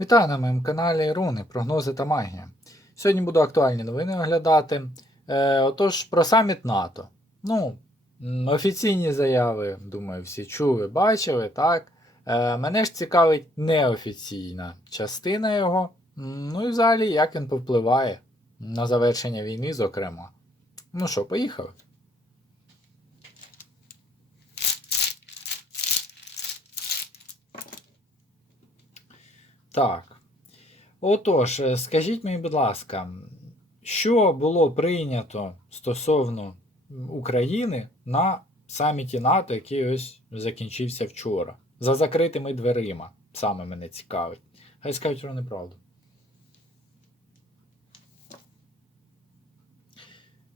Вітаю на моєму каналі Руни, прогнози та магія. Сьогодні буду актуальні новини оглядати. Е, отож, про саміт НАТО. Ну, офіційні заяви, думаю, всі чули, бачили, так. Е, мене ж цікавить неофіційна частина його. Ну і взагалі, як він повпливає на завершення війни, зокрема. Ну що, поїхали. Так. Отож, е, скажіть мені, будь ласка, що було прийнято стосовно України на саміті НАТО, який ось закінчився вчора? За закритими дверима. Саме мене цікавить. Хай скажуть про неправду.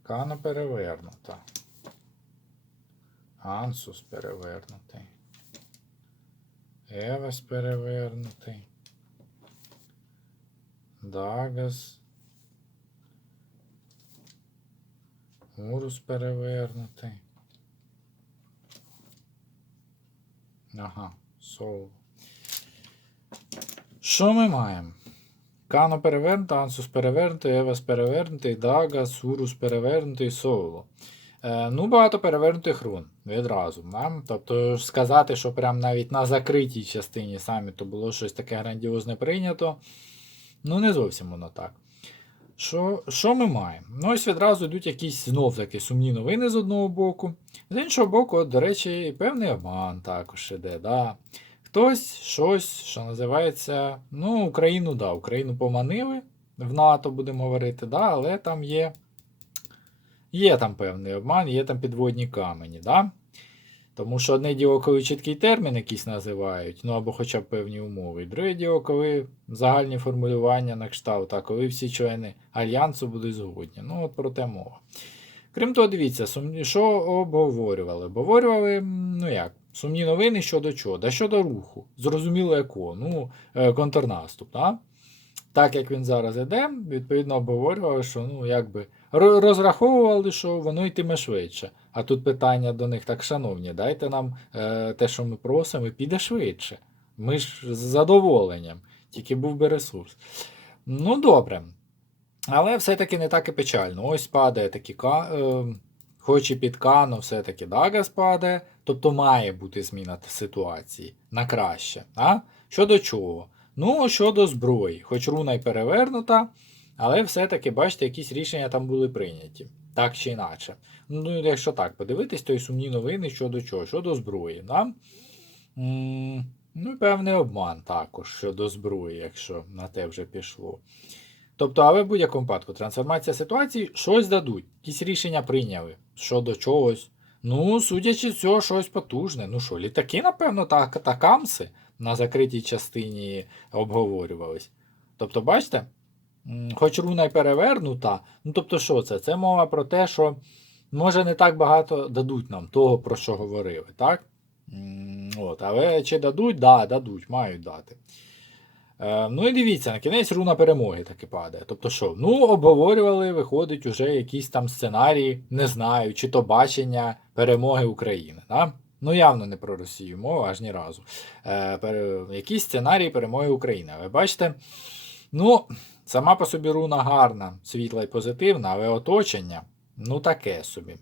Кано перевернута. Ансус перевернутий. Евес перевернутий. Дагас. Урус перевернутий. Ага, соул. Що ми маємо? Кано перевернута, Ансус перевернутий, Евас перевернутий, Дагас, Урус перевернутий, Соуло. Е, ну, багато перевернутих рун відразу. Да? Тобто сказати, що прям навіть на закритій частині саміту було щось таке грандіозне прийнято. Ну, не зовсім воно так. Що що ми маємо? Ну, ось відразу йдуть якісь знов таки сумні новини з одного боку. З іншого боку, до речі, і певний обман також іде. Да. Хтось щось, що називається. Ну, Україну, да, Україну поманили в НАТО, будемо говорити, да, але там є. Є там певний обман, є там підводні камені. Да? Тому що одне діло, коли чіткий термін якийсь називають, ну або хоча б певні умови. Друге діло, коли загальні формулювання на кшталт, а коли всі члени альянсу будуть згодні. Ну, от про те мова. Крім того, дивіться, сум... що обговорювали? Обговорювали, ну як, сумні новини щодо чого? Да щодо руху. Зрозуміло якого. Ну, е, контрнаступ. Да? Так як він зараз іде, відповідно обговорювали, що ну, якби розраховували, що воно йтиме швидше. А тут питання до них так, шановні, дайте нам е, те, що ми просимо, і піде швидше. Ми ж з задоволенням, тільки був би ресурс. Ну, добре. Але все-таки не так і печально. Ось падає такі. Е, хоч і під Кано, все-таки Дагас падає, тобто має бути зміна ситуації на краще. А? Щодо чого? Ну, щодо зброї, хоч руна й перевернута, але все-таки, бачите, якісь рішення там були прийняті. Так чи інакше. Ну, якщо так подивитись, то й сумні новини щодо чого? Щодо зброї. Да? М, Ну, певний обман також щодо зброї, якщо на те вже пішло. Тобто, але в будь-якому випадку, трансформація ситуації щось дадуть, якісь рішення прийняли щодо чогось. Ну, судячи з цього, щось потужне. Ну що, літаки, напевно, та катакамси на закритій частині обговорювались. Тобто, бачите, хоч руна й перевернута, ну тобто, що це? Це мова про те, що може не так багато дадуть нам того, про що говорили, так? От, але чи дадуть? Да, дадуть, мають дати. Е, ну і дивіться, на кінець руна перемоги таки падає. Тобто що? Ну, обговорювали, виходить, уже якісь там сценарії, не знаю, чи то бачення перемоги України. Да? Ну, явно не про Росію мова, аж ні разу. Е, пере... Якісь сценарії перемоги України. Ви бачите, ну, сама по собі руна гарна, світла і позитивна, але оточення, ну таке собі,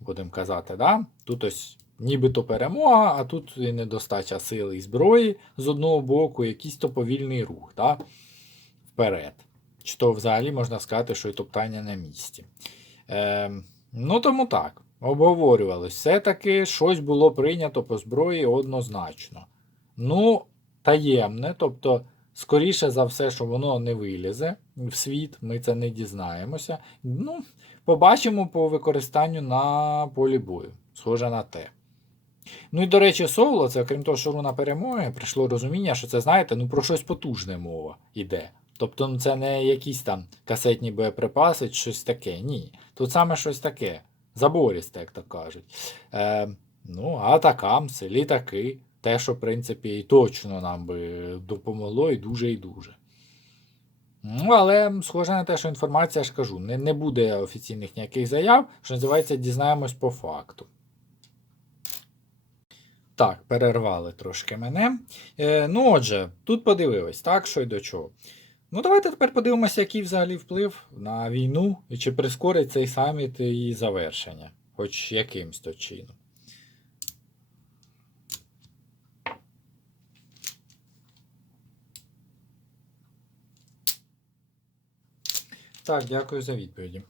будемо казати. Да? Тут ось нібито перемога, а тут і недостача сили і зброї з одного боку, якийсь то повільний рух да? вперед. Чи то взагалі можна сказати, що і топтання на місці. Е, ну тому так, обговорювалось. Все-таки щось було прийнято по зброї однозначно. Ну, таємне, тобто, скоріше за все, що воно не вилізе в світ, ми це не дізнаємося. Ну, побачимо по використанню на полі бою. Схоже на те. Ну і до речі, соло, це окрім того, що руна перемоги, прийшло розуміння, що це, знаєте, ну про щось потужне мова йде. Тобто ну, це не якісь там касетні боєприпаси, щось таке. Ні. Тут саме щось таке. Заборісте, як то кажуть. Е, ну, атакамси, літаки. Те, що, в принципі, і точно нам би допомогло і дуже і дуже. Ну, але схоже на те, що інформація, я ж кажу, не, не буде офіційних ніяких заяв, що називається, дізнаємось по факту. Так, перервали трошки мене. Е, ну, отже, тут подивились, так, що й до чого. Ну, давайте тепер подивимося, який взагалі вплив на війну, і чи прискорить цей саміт її завершення, хоч якимсь то чином. Так, дякую за відповіді.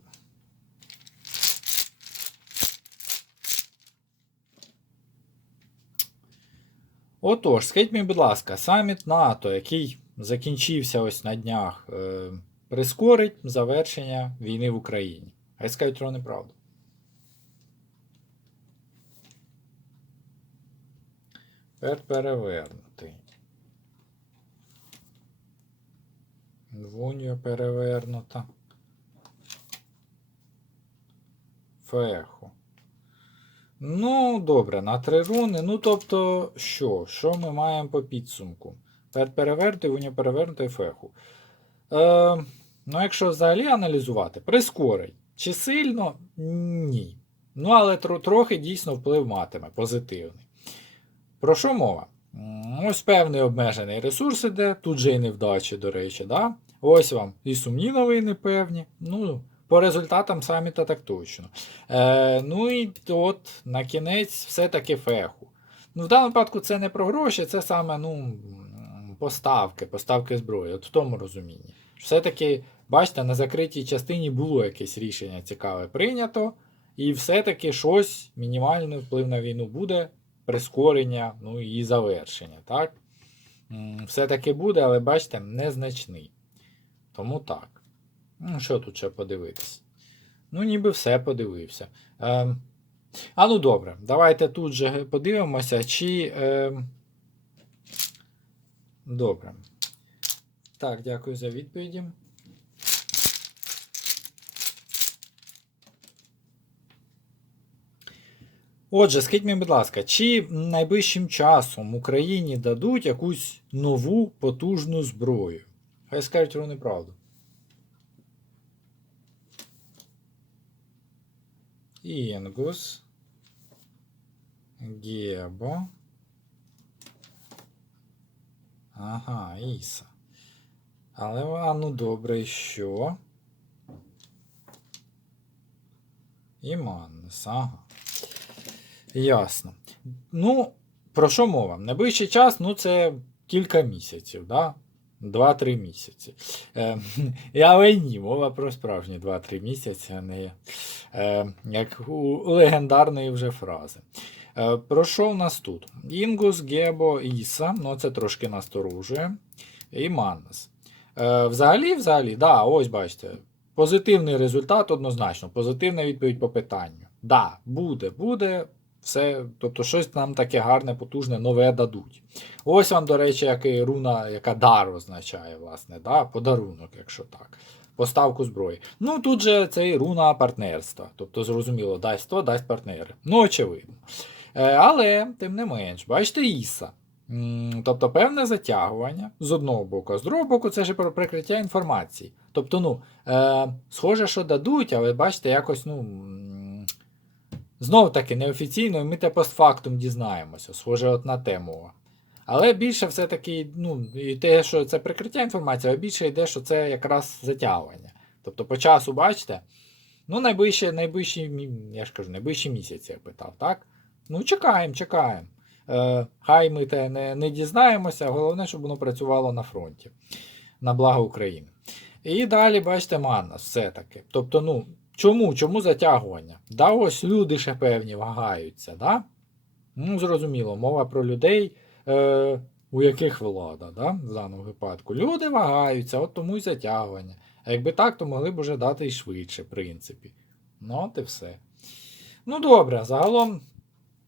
Отож, скажіть мені, будь ласка, саміт НАТО, який закінчився ось на днях, е, прискорить завершення війни в Україні. Хай скажуть про неправду. Тепер перевернутий. Двуньо перевернута. Феху. Ну, добре, на три руни. Ну, тобто, що? Що ми маємо по підсумку? Пер перевернути, вуня перевернути феху. Е, ну, якщо взагалі аналізувати, прискорить. Чи сильно? Ні. Ну, але тро трохи дійсно вплив матиме, позитивний. Про що мова? Ось певний обмежений ресурс іде, тут же і невдачі, до речі. Да? Ось вам і сумні новини певні. Ну, по результатам саміта так точно. Е, ну і от на кінець все-таки феху. Ну, в даному випадку це не про гроші, це саме ну, поставки, поставки зброї, от в тому розумінні. Все-таки, бачите, на закритій частині було якесь рішення цікаве прийнято, і все-таки щось, мінімальний вплив на війну буде, прискорення, ну і завершення. так? Все-таки буде, але бачите, незначний. Тому так. Ну, що тут ще подивитись? Ну, ніби все подивився. Е, а ну добре, давайте тут же подивимося, чи. Е, добре. Так, дякую за відповіді. Отже, скажіть мені, будь ласка, чи найближчим часом Україні дадуть якусь нову потужну зброю? Хай скажуть вони правду. Інгус. Гебо. Ага, Іса. Але а ну добре, що? І Маннес, ага. Ясно. Ну, про що мова? Найближчий час, ну, це кілька місяців, да? 2-3 місяці. Е, але ні, мова про справжні 2-3 місяці, а не е, як у легендарної вже фрази. Е, про що в нас тут? Інгус, Гебо, Іса, ну це трошки насторожує. І Маннес. Е, взагалі, взагалі, да, ось бачите, позитивний результат однозначно, позитивна відповідь по питанню. Да, буде, буде. Все, тобто щось нам таке гарне, потужне, нове дадуть. Ось вам, до речі, як і руна, яка дар означає, власне, да? подарунок, якщо так. Поставку зброї. Ну тут же це і руна партнерства. Тобто, зрозуміло, дасть то, дасть партнери. Ну, очевидно. Е, але, тим не менш, бачите, Іса. Тобто певне затягування з одного боку, а з другого боку, це ж про прикриття інформації. Тобто, ну, е, схоже, що дадуть, але бачите, якось, ну. М, Знов таки, неофіційно, ми те постфактум дізнаємося, схоже от на тему. Але більше все-таки, ну, і те, що це прикриття інформації, а більше йде, що це якраз затягування. Тобто по часу, бачите, ну, найближчі, найближчі, я ж кажу, найближчі місяці я питав, так? Ну, чекаємо, чекаємо. Е, хай ми те не, не дізнаємося, головне, щоб воно працювало на фронті, на благо України. І далі, бачите, Маннас, все-таки. Тобто, ну, чому? Чому затягування? Да, ось люди ще певні вагаються, да? Ну, зрозуміло, мова про людей, е, у яких влада, да? в даному випадку. Люди вагаються, от тому й затягування. А якби так, то могли б уже дати і швидше, в принципі. Ну, от і все. Ну, добре, загалом,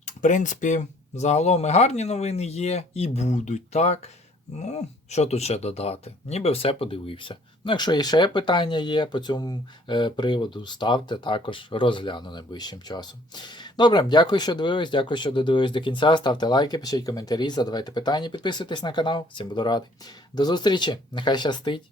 в принципі, загалом і гарні новини є, і будуть, так. Ну, що тут ще додати? Ніби все подивився. Ну, якщо ще питання є по цьому е, приводу, ставте також розгляну найближчим часом. Добре, дякую, що дивились, дякую, що додивились до кінця. Ставте лайки, пишіть коментарі, задавайте питання, підписуйтесь на канал. Всім буду радий. До зустрічі! Нехай щастить!